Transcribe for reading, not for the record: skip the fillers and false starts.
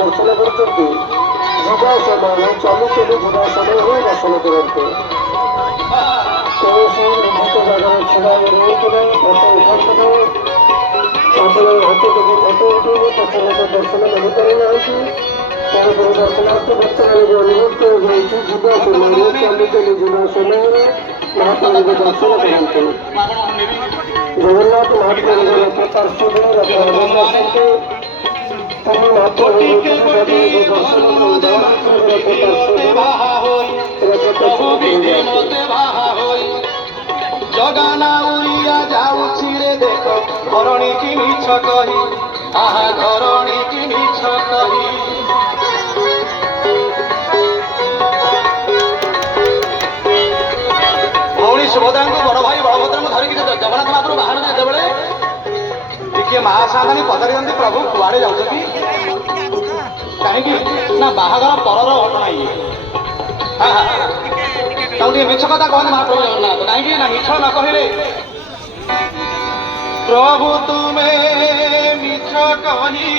ଦର୍ଶନ କରୁଛନ୍ତି ଯିବା ସମୟରେ ଚାଲୁ ଚାଲୁ ଯିବା ସମୟରେ ଦର୍ଶନ କରନ୍ତୁ। କୌଣସି ନିର୍ଦ୍ଦିଷ୍ଟ ଜାଗାରେ ଛିଡ଼ା ରୁହନ୍ତୁ ନାହିଁ, ଫଟୋ ଉଠାନ୍ତୁ ନାହିଁ। ଆପଣ ହାତ ଟିକେ ଫଟୋ ଉଠାଇବେ ପଛରେ ଦର୍ଶନ ମିଳିପାରୁନାହାନ୍ତି। ତେଣୁକରି ଦର୍ଶନାର୍ଥୀ ଭକ୍ତମାନଙ୍କୁ ଅନୁରୋଧ କରାଯାଇଛି ଯିବା ସମୟରେ ଚାଲୁ ଚାଲୁ ଯିବା ସମୟରେ ମହାପ୍ରଭୁଙ୍କ ଦର୍ଶନ କରନ୍ତୁ। ଜଗନ୍ନାଥ ମହାପ୍ରଭୁଙ୍କ ରଥ ପାର୍ଶ୍ୱରେ ରଥ ଅବସ୍ଥାଛନ୍ତି। ତେଣୁ ମହାପ୍ରଭୁଙ୍କ ଦର୍ଶନ କରିବା ରଥ ପାର୍ଶ୍ୱରେ ରଥ ପଛରେ ଜଗାନା ଉଡ଼ିଆ ଯାଉଛି ରେ ଦେଖ ଧରଣୀ କି ମିଛ କହି ଆହା ଧରଣୀ କି ମିଛ କହି। ଭଉଣୀ ସୁଭଦ୍ରାଙ୍କୁ ବଡ଼ ଭାଇ ବଳଭଦ୍ରଙ୍କୁ ଧରିକି ଜଗନ୍ନାଥ ମହାପ୍ରଭୁ ବାହାରକୁ ଯେତେବେଳେ ଟିକେ ମା ସାନ୍ତାଣୀ ପଚାରିଛନ୍ତି ପ୍ରଭୁ କୁଆଡ଼େ ଯାଉଛନ୍ତି? କାହିଁକି ନା ବାହାଘର ପରର ଘଟଣା ଇଏ। ତାକୁ ଟିକେ ମିଛ କଥା କହନ୍ତି ମହାପ୍ରଭୁ ଜଗନ୍ନାଥ, କାହିଁକି ନା ମିଛ ନ କହିଲେ ପ୍ରଭୁ ତୁମେ ମିଛ କହି